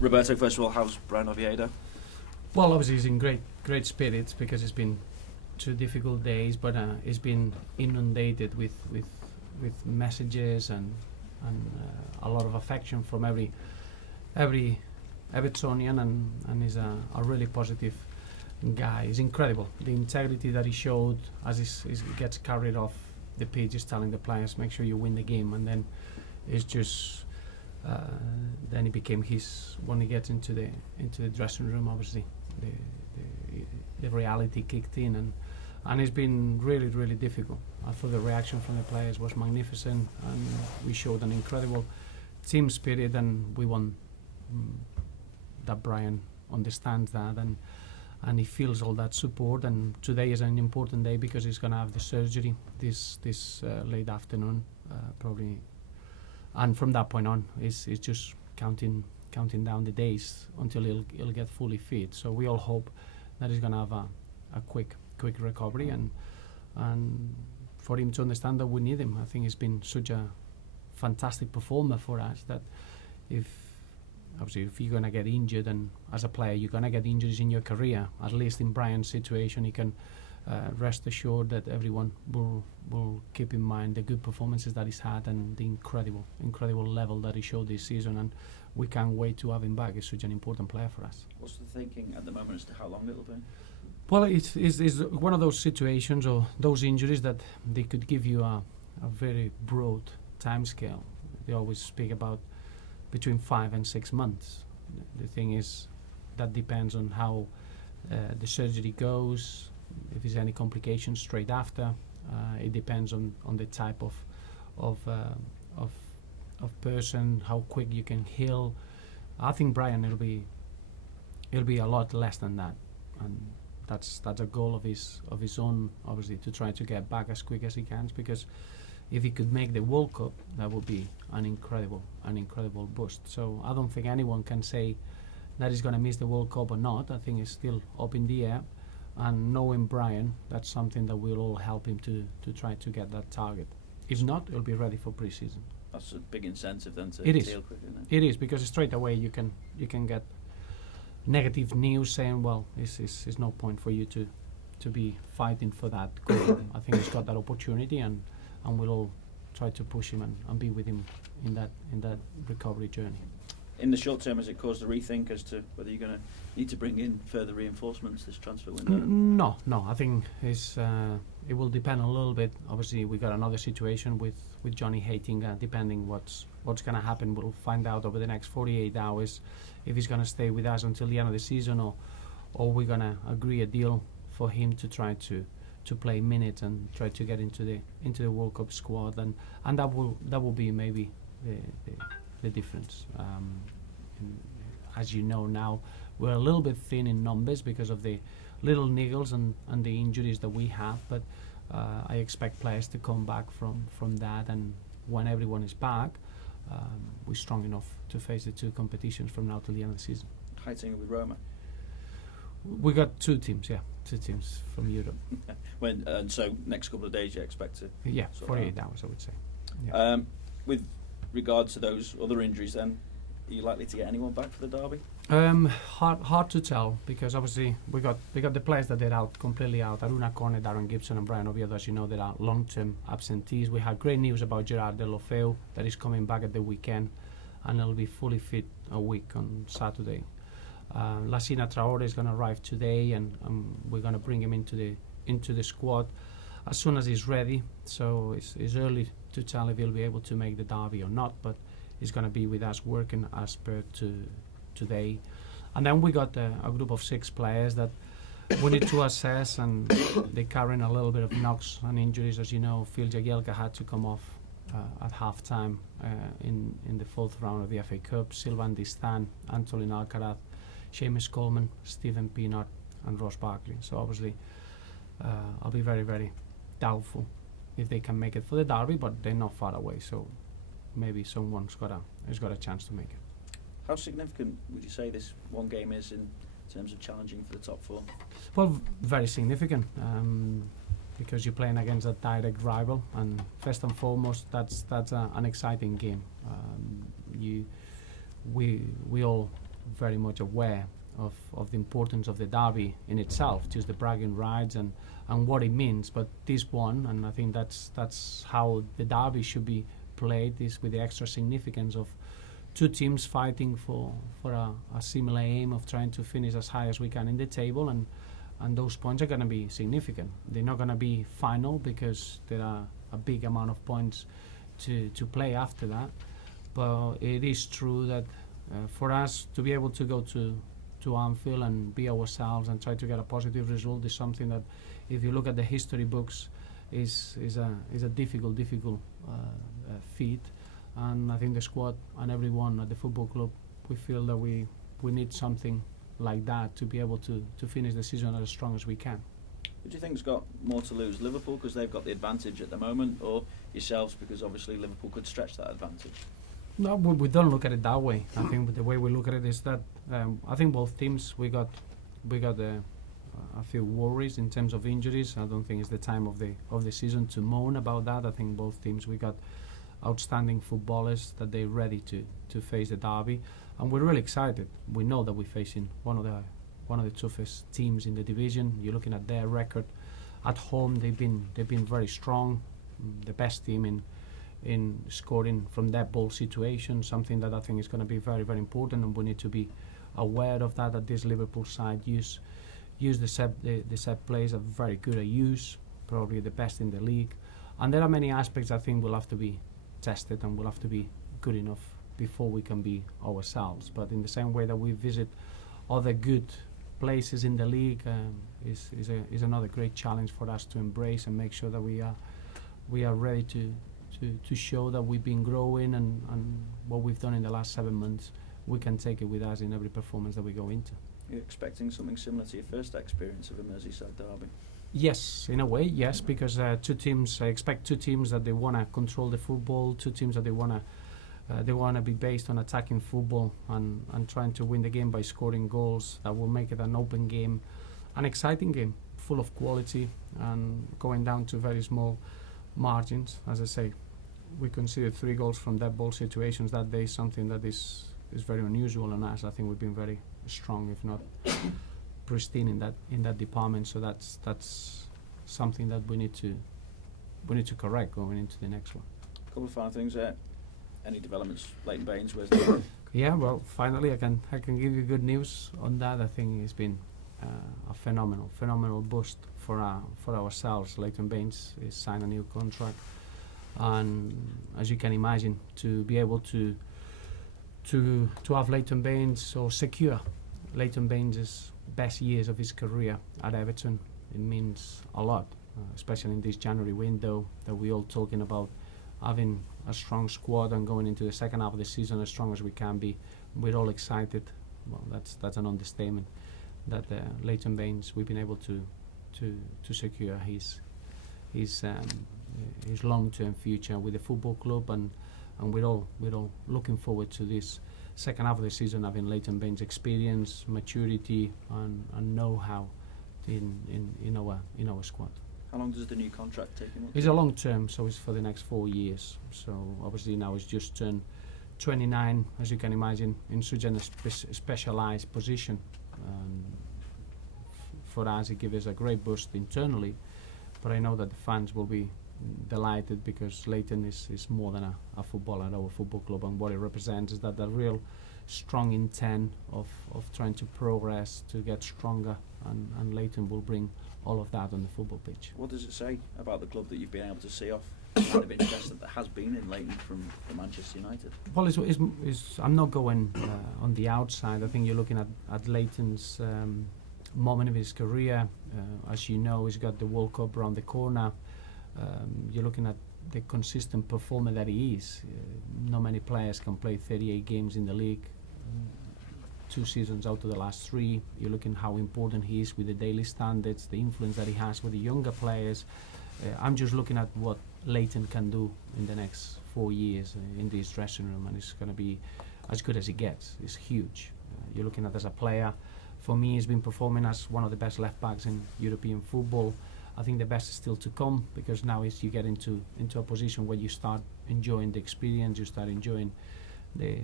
Roberto, first of all, how's Brian Oviedo? Well, obviously he's in great spirits because it's been 2 difficult days, but he's been inundated with messages and a lot of affection from every Evertonian, and he's a really positive guy. He's incredible. The integrity that he showed as he gets carried off the pitch is telling the players, make sure you win the game, and then it's just then it became his. When he gets into the dressing room, obviously the reality kicked in, and it's been really difficult. I thought the reaction from the players was magnificent, and we showed an incredible team spirit, and we won. That Brian understands that, and he feels all that support. And today is an important day because he's going to have the surgery this late afternoon, probably. And from that point on, he's just counting down the days until he'll get fully fit. So we all hope that he's going to have a quick recovery, and for him to understand that we need him. I think he's been such a fantastic performer for us that if you're going to get injured, and as a player you're going to get injuries in your career, at least in Brian's situation, he can rest assured that everyone will keep in mind the good performances that he's had and the incredible level that he showed this season, and we can't wait to have him back. He's such an important player for us. What's the thinking at the moment as to how long it'll be? Well, it's one of those situations or those injuries that they could give you a very broad timescale. They always speak about between 5 and 6 months. The thing is, that depends on how the surgery goes, if there's any complications straight after. It depends on the type of person, how quick you can heal. I think Brian, it'll be a lot less than that, and that's a goal of his own, obviously, to try to get back as quick as he can, because if he could make the World Cup, that would be an incredible boost. So I don't think anyone can say that he's going to miss the World Cup or not. I think it's still up in the air, and knowing Brian, that's something that will all help him to try to get that target. If not, he'll be ready for pre-season. That's a big incentive then to heal quickly, isn't it? It is, because straight away you can get negative news saying, well, it's no point for you to be fighting for that goal. I think he's got that opportunity, and we'll all try to push him and be with him in that recovery journey. In the short term, has it caused a rethink as to whether you're going to need to bring in further reinforcements this transfer window? No. I think it will depend a little bit. Obviously, we got another situation with Johnny Hating. Depending what's going to happen, we'll find out over the next 48 hours if he's going to stay with us until the end of the season, or we're going to agree a deal for him to try to play minutes and try to get into the World Cup squad, and that will be maybe the difference. As you know now, we're a little bit thin in numbers because of the little niggles and the injuries that we have, but I expect players to come back from that, and when everyone is back, we're strong enough to face the 2 competitions from now till the end of the season. Heiting with Roma? We got 2 teams, 2 teams from Europe. So next couple of days you expect to? Yeah, 48 hours I would say. Yeah. With regards to those other injuries then, are you likely to get anyone back for the derby? Hard to tell, because obviously we got the players that are completely out. Aruna Kone, Darren Gibson and Brian Oviedo, as you know, they are long-term absentees. We had great news about Gerard Deulofeu that is coming back at the weekend, and he'll be fully fit a week on Saturday. Lassina Traore is going to arrive today, and we're going to bring him into the squad as soon as he's ready. So it's early to tell if he'll be able to make the derby or not, but he's going to be with us working as per today. And then we got a group of 6 players that we need to assess, and they're carrying a little bit of knocks and injuries. As you know, Phil Jagielka had to come off at half-time in the 4th round of the FA Cup. Sylvain Distin, Antolin Alcaraz, Seamus Coleman, Stephen Pienaar and Ross Barkley. So obviously I'll be very, very doubtful if they can make it for the derby, but they're not far away, so maybe someone's got a chance to make it. How significant would you say this one game is in terms of challenging for the top 4? Well, very significant, because you're playing against a direct rival, and first and foremost, that's an exciting game. We all very much aware of the importance of the derby in itself, just the bragging rights and what it means. But this one, and I think that's how the derby should be played, is with the extra significance of two teams fighting for a similar aim of trying to finish as high as we can in the table, and those points are going to be significant. They're not going to be final because there are a big amount of points to play after that. But it is true that for us to be able to go to Anfield and be ourselves and try to get a positive result is something that, if you look at the history books, is a difficult feat. And I think the squad and everyone at the football club, we feel that we need something like that to be able to finish the season as strong as we can. Who do you think's got more to lose? Liverpool, because they've got the advantage at the moment, or yourselves, because obviously Liverpool could stretch that advantage? No, we don't look at it that way. I think the way we look at it is that I think both teams we got a few worries in terms of injuries. I don't think it's the time of the season to moan about that. I think both teams we got outstanding footballers that they're ready to face the derby, and we're really excited. We know that we're facing one of the toughest teams in the division. You're looking at their record at home; they've been very strong, the best team in scoring from that ball situation. Something that I think is going to be very, very important, and we need to be aware of that. That this Liverpool side use the set plays are very good at use, probably the best in the league, and there are many aspects I think will have to be tested and will have to be good enough before we can be ourselves. But in the same way that we visit other good places in the league, is another great challenge for us to embrace and make sure that we are ready to show that we've been growing, and what we've done in the last 7 months, we can take it with us in every performance that we go into. You're expecting something similar to your first experience of a Merseyside derby? Yes, in a way, yes, because I expect two teams that they want to control the football, two teams that they want to be based on attacking football and trying to win the game by scoring goals that will make it an open game, an exciting game, full of quality and going down to very small margins. As I say, we considered 3 goals from that ball situations that day, something that is very unusual on us. I think we've been very strong, if not pristine in that department. So that's something that we need to correct going into the next one. A couple of final things. Any developments? Leighton Baines, where's the Yeah, well, finally I can give you good news on that. I think it's been a phenomenal boost for ourselves. Leighton Baines is signed a new contract, and as you can imagine, to be able to have Leighton Baines, or secure Leighton Baines' best years of his career at Everton, it means a lot, especially in this January window that we're all talking about having a strong squad and going into the second half of the season as strong as we can be. We're all excited. Well, that's an understatement. That Leighton Baines, we've been able to secure his long-term future with the football club, and we're all looking forward to this second half of the season, having Leighton Baines' experience, maturity, and know-how in our squad. How long does the new contract take him? It's a long term, so it's for the next 4 years. So obviously now he's just turned 29, as you can imagine, in such a specialized position. For us, it gives us a great boost internally, but I know that the fans will be delighted, because Leighton is more than a footballer at our football club, and what it represents is that the real strong intent of trying to progress, to get stronger, and Leighton will bring all of that on the football pitch. What does it say about the club that you've been able to see off the kind of interest that there has been in Leighton from Manchester United? Well, I'm not going on the outside. I think you're looking at Leighton's moment of his career. As you know, he's got the World Cup around the corner. You're looking at the consistent performer that he is. Not many players can play 38 games in the league, 2 seasons out of the last 3. You're looking how important he is with the daily standards, the influence that he has with the younger players. I'm just looking at what Leighton can do in the next 4 years in this dressing room, and it's going to be as good as it gets. It's huge. You're looking at, as a player, for me, he's been performing as one of the best left backs in European football. I think the best is still to come, because now you get into a position where you start enjoying the experience, you start enjoying the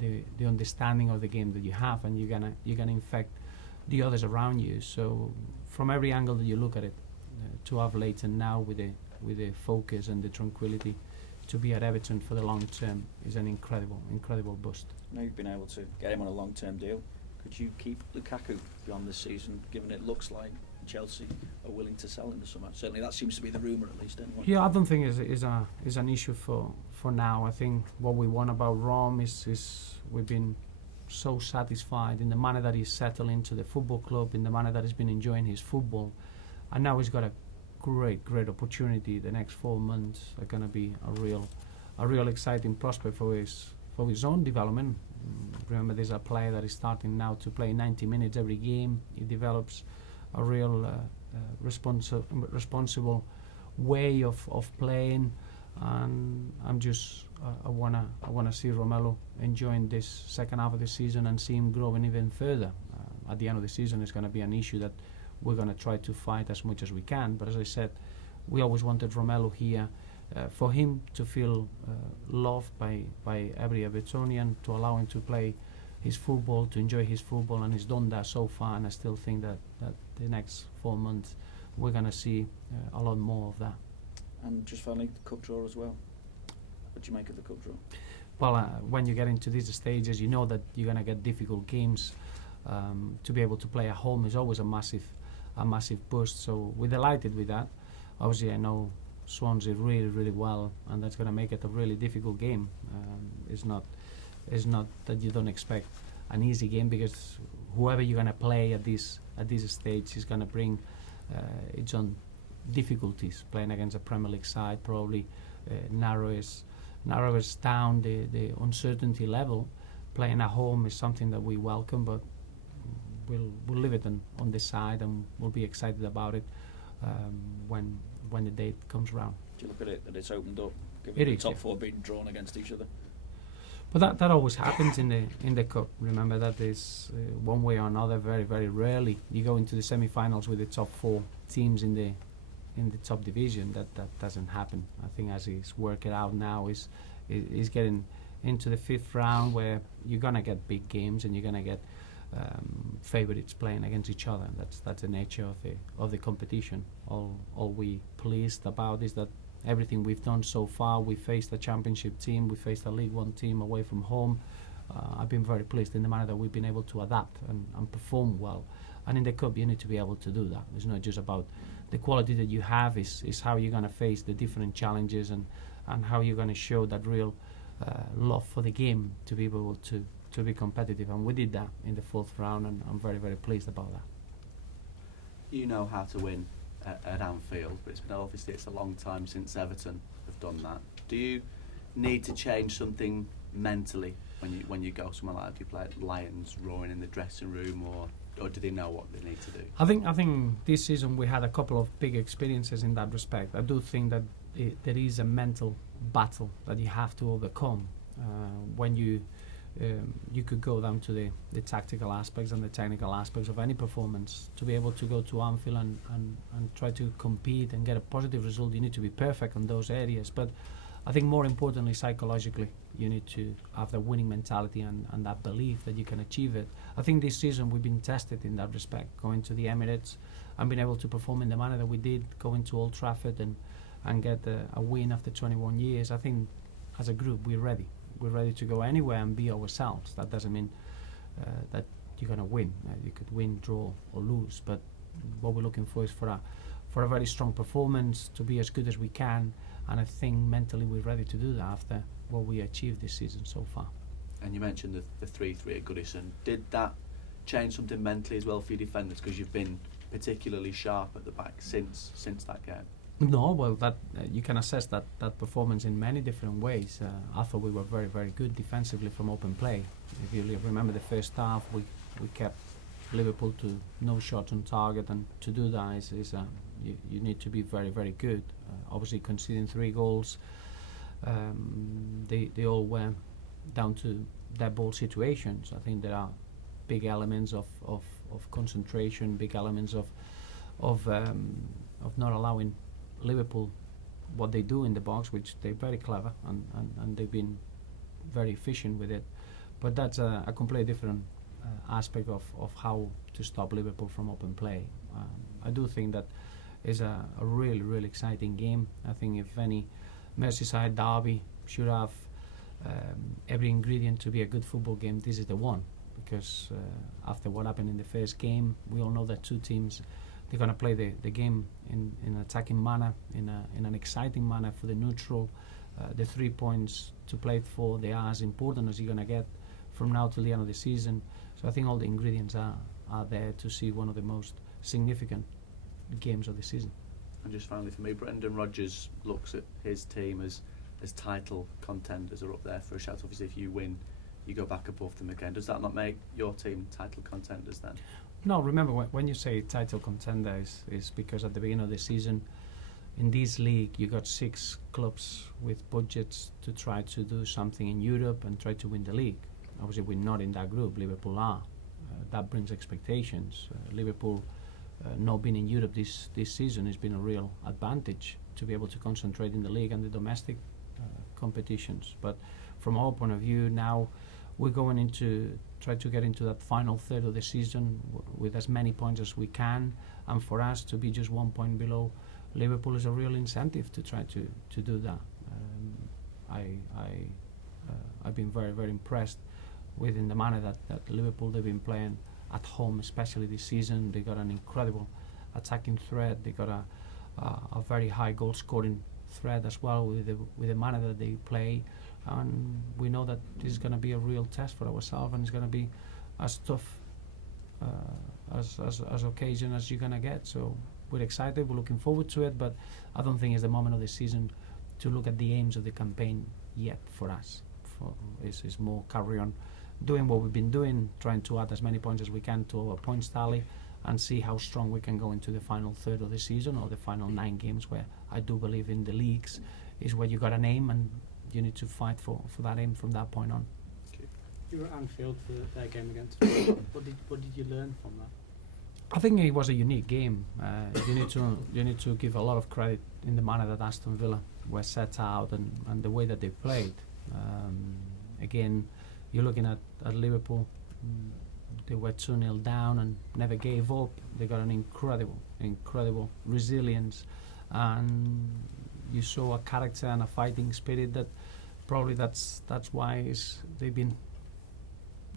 the understanding of the game that you have, and you're gonna infect the others around you. So from every angle that you look at it, to have Leighton now with the focus and the tranquility to be at Everton for the long term is an incredible boost. Now you've been able to get him on a long-term deal. Could you keep Lukaku beyond this season, given it looks like Chelsea are willing to sell in the summer? Certainly that seems to be the rumour, at least, anyway. Yeah, I don't think is an issue for now. I think what we want about Rom is we've been so satisfied in the manner that he's settled into the football club, in the manner that he's been enjoying his football, and now he's got a great opportunity. The next 4 months are going to be a real exciting prospect for his own development. Remember, there's a player that is starting now to play 90 minutes every game. He develops a real responsible way of playing, and I wanna see Romelu enjoying this second half of the season and see him growing even further. At the end of the season, it's going to be an issue that we're going to try to fight as much as we can. But as I said, we always wanted Romelu here for him to feel loved by every Evertonian, to allow him to play his football, to enjoy his football, and he's done that so far. And I still think that the next 4 months we're going to see a lot more of that. And just finally, the cup draw as well. What do you make of the cup draw? Well, when you get into these stages, you know that you're going to get difficult games. To be able to play at home is always a massive boost. So we're delighted with that. Obviously, I know Swansea really well, and that's going to make it a really difficult game. It's not that you don't expect an easy game, because whoever you're going to play at this stage is going to bring its own difficulties. Playing against a Premier League side probably narrows down the uncertainty level. Playing at home is something that we welcome, but we'll leave it on this side, and we'll be excited about it when the date comes around. Do you look at it that it's opened up, given It the is, top yeah. four being drawn against each other? But that always happens in the cup. Remember, that is one way or another. Very rarely you go into the semi-finals with the top 4 teams in the top division. That doesn't happen. I think as he's working out now, is getting into the 5th round, where you're gonna get big games and you're gonna get favourites playing against each other. That's the nature of the competition. All we pleased about is that everything we've done so far. We faced a championship team, we faced a League One team away from home. I've been very pleased in the manner that we've been able to adapt and perform well. And in the cup, you need to be able to do that. It's not just about the quality that you have, is how you're going to face the different challenges and how you're going to show that real love for the game to be able to be competitive. And we did that in the 4th round, and I'm very pleased about that. You know how to win at Anfield, but it's a long time since Everton have done that. Do you need to change something mentally when you go somewhere like that? Do you play at lions roaring in the dressing room, or do they know what they need to do? I think this season we had a couple of big experiences in that respect. I do think that there is a mental battle that you have to overcome when you could go down to the tactical aspects and the technical aspects of any performance. To be able to go to Anfield and try to compete and get a positive result, you need to be perfect on those areas. But I think more importantly, psychologically, you need to have the winning mentality and that belief that you can achieve it. I think this season we've been tested in that respect, going to the Emirates and being able to perform in the manner that we did, going to Old Trafford and get a win after 21 years. I think as a group we're ready. We're ready to go anywhere and be ourselves. That doesn't mean that you're going to win. You could win, draw or lose, but what we're looking for is for a very strong performance, to be as good as we can, and I think mentally we're ready to do that after what we achieved this season so far. And you mentioned the 3-3 at Goodison. Did that change something mentally as well for your defenders, because you've been particularly sharp at the back since that game? No, well, that you can assess that performance in many different ways. I thought we were very good defensively from open play. If you remember the first half, we kept Liverpool to no shots on target, and to do that is you need to be very good. Obviously, conceding 3 goals, they all were down to dead ball situations. I think there are big elements of concentration, big elements of not allowing Liverpool what they do in the box, which they're very clever and they've been very efficient with it. But that's a completely different aspect of how to stop Liverpool from open play. I do think that is a really, really exciting game. I think if any Merseyside derby should have every ingredient to be a good football game, this is the one. Because after what happened in the first game, we all know that two teams, they're going to play the game in an attacking manner, in an exciting manner for the neutral. The 3 points to play it for, they are as important as you're going to get from now till the end of the season. So I think all the ingredients are there to see one of the most significant games of the season. And just finally for me, Brendan Rodgers looks at his team as title contenders, are up there for a shout. Obviously if you win, you go back above them again. Does that not make your team title contenders then? No, remember when you say title contenders is because at the beginning of the season in this league you got 6 clubs with budgets to try to do something in Europe and try to win the league. Obviously we're not in that group, Liverpool are. That brings expectations. Liverpool not being in Europe this season has been a real advantage to be able to concentrate in the league and the domestic competitions. But from our point of view now, we're going into try to get into that final third of the season with as many points as we can, and for us to be just 1 point below Liverpool is a real incentive to try to do that. I've been very, very impressed with in the manner that Liverpool they've been playing at home, especially this season. They got an incredible attacking threat. They got a very high goal scoring threat as well with the manner that they play. And we know that this is going to be a real test for ourselves, and it's going to be as tough as occasion as you're going to get. So we're excited, we're looking forward to it, but I don't think it's the moment of the season to look at the aims of the campaign yet for us. It's more carry on doing what we've been doing, trying to add as many points as we can to our points tally and see how strong we can go into the final third of the season or the final 9 games, where I do believe in the leagues is where you got an aim and you need to fight for that aim from that point on. You were at Anfield for their game against. What did you learn from that? I think it was a unique game. You need to give a lot of credit in the manner that Aston Villa were set out and the way that they played. Again, you're looking at Liverpool. They were 2-0 down and never gave up. They got an incredible resilience, and you saw a character and a fighting spirit that probably that's why they've been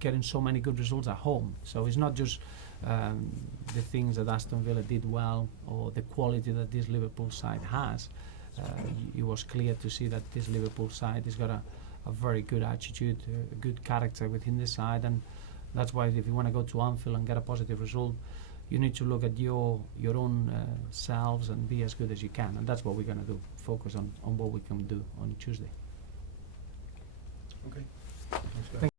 getting so many good results at home. So it's not just the things that Aston Villa did well or the quality that this Liverpool side has. It was clear to see that this Liverpool side has got a very good attitude, a good character within the side, and that's why if you want to go to Anfield and get a positive result, you need to look at your own selves and be as good as you can, and that's what we're going to do. Focus on what we can do on Tuesday. Okay. Thank